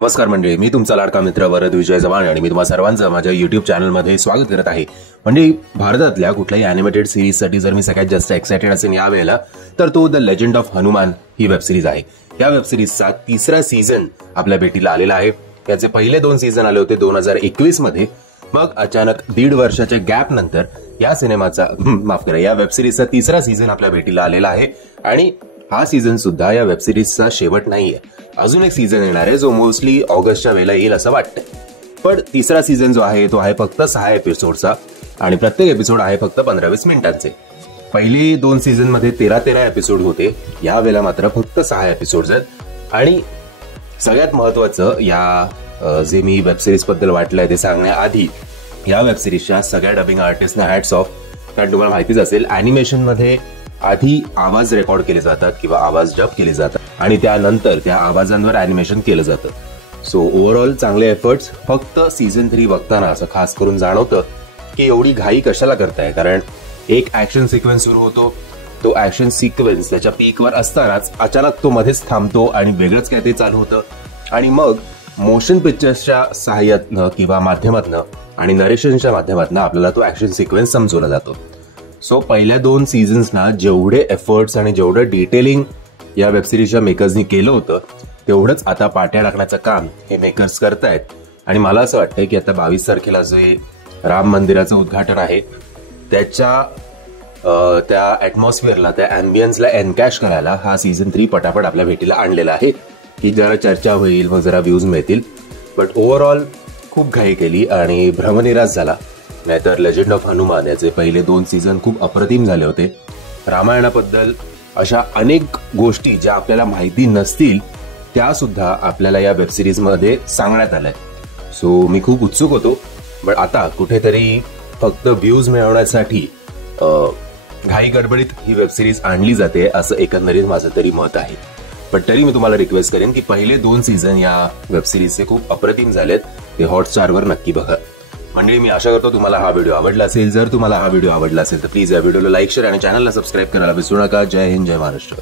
नमस्कार मंडळी, मी तुमचा लाडका मित्र वरद विजय चव्हाण आणि मी तुम्हा सर्वांचं माझ्या युट्यूब चॅनलमध्ये स्वागत करत आहे। म्हणजे भारतातल्या कुठल्याही ॲनिमेटेड सिरीजसाठी जर मी सगळ्यात जास्त एक्साइटेड असेल यावेळेला तर तो the legend of Hanuman he web series आहे। या वेब सिरीजचा तिसरा सीझन आपल्या भेटीला आलेला आहे। याचे पहिले 2 सीझन आले होते 2021 मध्ये। मग अचानक 1.5 वर्षाच्या गॅप नंतर या सिनेमाचा या वेब सिरीजचा तिसरा सीझन आपल्या भेटीला आलेला आहे आणि हा सीझन सुद्धा या वेब सिरीजचा शेवट नाहीये। अजून एक सीझन येणार आहे जो मोस्टली ऑगस्टच्या वेळेला येईल असं वाटतंय। पण तिसरा सीझन जो आहे तो आहे फक्त 6 एपिसोडचा आणि प्रत्येक एपिसोड आहे फक्त 15-20 मिनिटांचे। पहिली 2 सीझन मध्ये 13 एपिसोड होते, या वेळेला मात्र फक्त 6 एपिसोड्स आहेत। आणि सगळ्यात महत्वाचं या जे मी वेब सिरीज बद्दल वाटलंय ते सांगण्याआधी या वेब सिरीजच्या सगळ्या डबिंग आर्टिस्टना हॅट्स ऑफ। कारण तुम्हाला माहितीच असेल ॲनिमेशन मध्ये आधी आवाज रेकॉर्ड केले जातात किंवा आवाज डब केले जातात आणि त्यानंतर त्या आवाजांवर ॲनिमेशन केलं जातं। सो ओव्हरऑल चांगले एफर्ट्स। फक्त सीझन 3 बघताना असं खास करून जाणवतं की एवढी घाई कशाला करताय, कारण एक ऍक्शन सिक्वेन्स सुरू होतो, तो ऍक्शन सिक्वेन्स त्याच्या पीकवर असतानाच अचानक तो मध्येच थांबतो आणि वेगळंच काय ते चालू होतं आणि मग मोशन पिक्चर्सच्या सहाय्यातनं किंवा माध्यमातनं आणि नरेशनच्या माध्यमातनं आपल्याला तो ऍक्शन सिक्वेन्स समजवला जातो। सो पहिल्या 2 सीझन्सना जेवढे एफर्ट्स आणि जेवढं डिटेलिंग या वेबसिरीजच्या मेकर्सनी केलं होतं तेवढंच आता पाट्या टाकण्याचं काम हे मेकर्स करतायत। आणि मला असं वाटतंय की आता 22 तारखेला जे राम मंदिराचं उद्घाटन आहे त्याच्या त्या ॲटमॉस्फिअरला, त्या ॲम्बियन्सला एनकॅश करायला हा सीझन 3 पटापट आपल्या भेटीला आणलेला आहे की जरा चर्चा होईल, मग जरा व्ह्यूज मिळतील। बट ओव्हरऑल खूप घाई केली आणि भ्रमनिरास झाला। नाहीतर लेजंड ऑफ हनुमान याचे पहिले 2 सीझन खूप अप्रतिम झाले होते। रामायणाबद्दल अशा अनेक गोष्टी ज्या आपल्याला माहिती नसतील त्या सुद्धा आपल्याला या वेब सिरीज मध्ये सांगण्यात आलंय। सो मी खूप उत्सुक होतो। पण आता कुठेतरी फक्त व्ह्यूज मिळवण्यासाठी घाई गडबडीत ही वेब सिरीज आणली जाते असं एकंदरीत माझं तरी मत आहे। पण तरी मी तुम्हाला रिक्वेस्ट करेन की पहिले 2 सीझन या वेब सिरीजचे खूप अप्रतिम झालेत, ते हॉटस्टारवर नक्की बघा। मंडळी, मी आशा करतो तुम्हाला हा व्हिडिओ आवडला असेल। जर तुम्हाला हा व्हिडिओ आवडला असेल तर प्लीज या व्हिडिओला लाईक, शेअर आणि चॅनलला सबस्क्राईब करायला विसरू नका। जय हिंद, जय महाराष्ट्र।